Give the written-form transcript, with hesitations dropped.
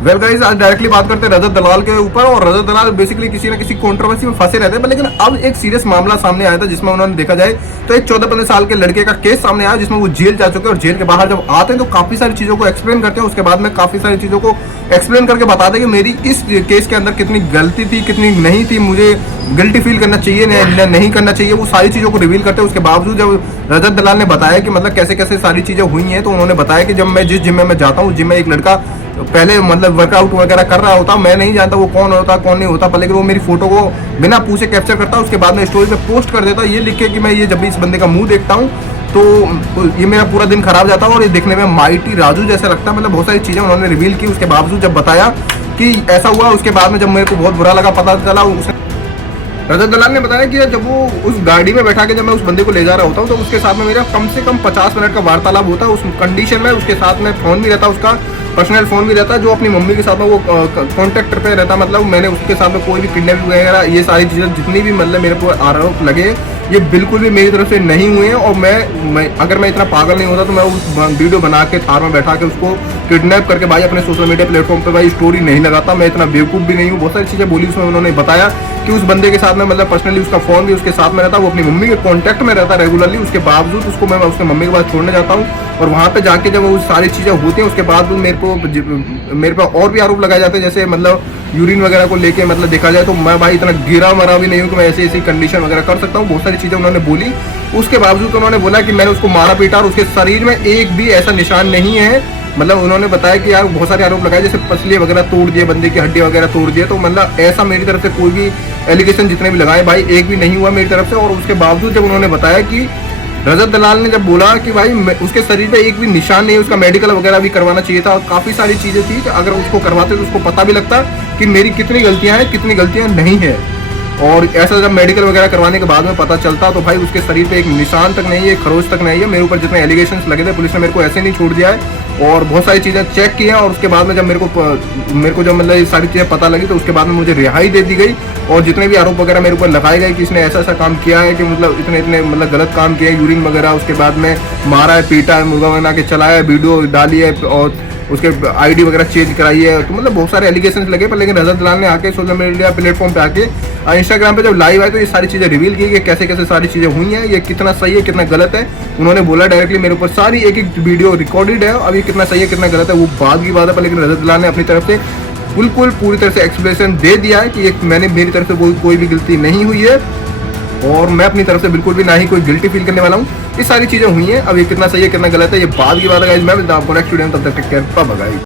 Well guys, आज directly बात करते हैं रजत दलाल के ऊपर। और रजत दलाल बेसिकली किसी न किसी कंट्रोवर्सी में फंसे रहते हैं, लेकिन अब एक सीरियस मामला सामने आया था जिसमें उन्होंने देखा जाए तो एक 14-15 साल के लड़के का केस सामने आया जिसमें वो जेल जा चुके हैं। और जेल के बाहर जब आते हैं तो काफी सारी चीजों को एक्सप्लेन करते हैं। उसके बाद में काफी सारी चीजों को एक्सप्लेन करके बताते हैं कि मेरी इस केस के अंदर कितनी गलती थी, कितनी नहीं थी, मुझे गिल्टी फील करना चाहिए नहीं करना चाहिए, वो सारी चीजों को रिवील करते हैं। उसके बावजूद जब रजत दलाल ने बताया कि मतलब कैसे कैसे सारी चीजें हुई हैं, तो उन्होंने बताया कि जब मैं जिस जिम में मैं जाता हूँ, जिम में एक लड़का पहले मतलब वर्कआउट वगैरह कर रहा होता, मैं नहीं जानता वो कौन होता कौन नहीं होता, लेकिन वो मेरी फोटो को बिना पूछे कैप्चर करता, उसके बाद में स्टोरी पे पोस्ट कर देता ये लिख के कि मैं ये जब भी इस बंदे का मुंह देखता हूँ तो ये मेरा पूरा दिन खराब जाता है और ये देखने में माइटी राजू जैसा लगता है। मतलब बहुत सारी चीजें उन्होंने रिवील की। उसके बावजूद जब बताया कि ऐसा हुआ, उसके बाद में जब मेरे को बहुत बुरा लगा, पता चला रजत दलाल ने बताया कि जब वो उस गाड़ी में बैठा के जब मैं उस बंदे को ले जा रहा होता हूँ तो उसके साथ में मेरा कम से कम 50 मिनट का वार्तालाप होता है। उस कंडीशन में उसके साथ में फोन भी रहता, उसका पर्सनल फोन भी रहता है, जो अपनी मम्मी के साथ में वो कॉन्टेक्ट पे रहता। मतलब मैंने उसके साथ में कोई भी किडनैपिंग वगैरह ये सारी चीज़ें जितनी भी मतलब मेरे को आरोप लगे ये बिल्कुल भी मेरी तरफ से नहीं हुए हैं। और मैं अगर मैं इतना पागल नहीं होता तो मैं उस वीडियो बना के थार में बैठा के उसको किडनैप करके भाई अपने सोशल मीडिया प्लेटफॉर्म पे भाई स्टोरी नहीं लगाता। मैं इतना बेवकूफ़ भी नहीं हूँ। बहुत सारी चीज़ें बोली उसमें। उन्होंने बताया कि उस बंदे के साथ में मतलब पर्सनली उसका फोन भी उसके साथ में रहता, वो अपनी मम्मी के कॉन्टैक्ट में रहता रेगुलरली। उसके बावजूद उसको मैं उसके मम्मी के पास छोड़ने जाता हूँ और वहाँ पे जाके जब वो सारी चीज़ें होती हैं उसके बाद मेरे पे और भी आरोप लगाए जाते हैं, जैसे मतलब यूरिन वगैरह को लेके मतलब देखा जाए तो मैं भाई इतना गिरा मरा भी नहीं हूँ कि मैं ऐसी ऐसी कंडीशन वगैरह कर सकता हूँ। बहुत सारी चीज़ें उन्होंने बोली। उसके बावजूद उन्होंने बोला कि मैंने उसको मारा पीटा और उसके शरीर में एक भी ऐसा निशान नहीं है। मतलब उन्होंने बताया कि यार बहुत सारे आरोप लगाए, जैसे पसली वगैरह तोड़ दिए, बंदे की हड्डी वगैरह तोड़ दिए, तो मतलब ऐसा मेरी तरफ से कोई भी एलिगेशन जितने भी लगाए भाई एक भी नहीं हुआ मेरी तरफ से। और उसके बावजूद जब उन्होंने बताया कि रजत दलाल ने जब बोला कि भाई उसके शरीर पे एक भी निशान नहीं है, उसका मेडिकल वगैरह भी करवाना चाहिए था, और काफ़ी सारी चीज़ें थी कि अगर उसको करवाते तो उसको पता भी लगता कि मेरी कितनी गलतियां हैं कितनी गलतियां नहीं है। और ऐसा जब मेडिकल वगैरह करवाने के बाद में पता चलता तो भाई उसके शरीर पे एक निशान तक नहीं है, खरोच तक नहीं है। मेरे ऊपर जितने एलिगेशंस लगे थे पुलिस ने मेरे को ऐसे नहीं छोड़ दिया है और बहुत सारी चीज़ें चेक की हैं। और उसके बाद में जब मेरे को जब मतलब ये सारी चीज़ें पता लगी तो उसके बाद में मुझे रिहाई दे दी गई। और जितने भी आरोप वगैरह मेरे ऊपर लगाए गए कि इसने ऐसा ऐसा काम किया है कि मतलब इतने मतलब गलत काम किया है, यूरिन वगैरह, उसके बाद में मारा है, पीटा है, मुर्गा बना के चलाया है, वीडियो डाली है और उसके आईडी वगैरह चेंज कराई है, तो मतलब बहुत सारे एलिगेशंस लगे। पर लेकिन रजत दलाल ने आके सोशल मीडिया प्लेटफॉर्म पे आके इंस्टाग्राम पे जब लाइव आए तो ये सारी चीज़ें रिवील की कि कैसे कैसे सारी चीज़ें हुई हैं, ये कितना सही है कितना गलत है। उन्होंने बोला डायरेक्टली मेरे ऊपर सारी एक एक वीडियो रिकॉर्डेड है, अब ये कितना सही है कितना गलत है वो बाद की बात है। पर लेकिन रजत दलाल ने अपनी तरफ से बिल्कुल पूरी तरह से एक्सप्लेनेशन दे दिया है कि ये मेरी तरफ से कोई भी गलती नहीं हुई है और मैं अपनी तरफ से बिल्कुल भी ना ही कोई गिल्टी फील करने वाला हूँ। ये सारी चीज़ें हुई हैं, अब ये कितना सही है कितना गलत है ये बाद की बात है। मैं मिलता हूँ आपको नेक्स्ट वीडियो में, तब तक टेक केयर, बाय बाय।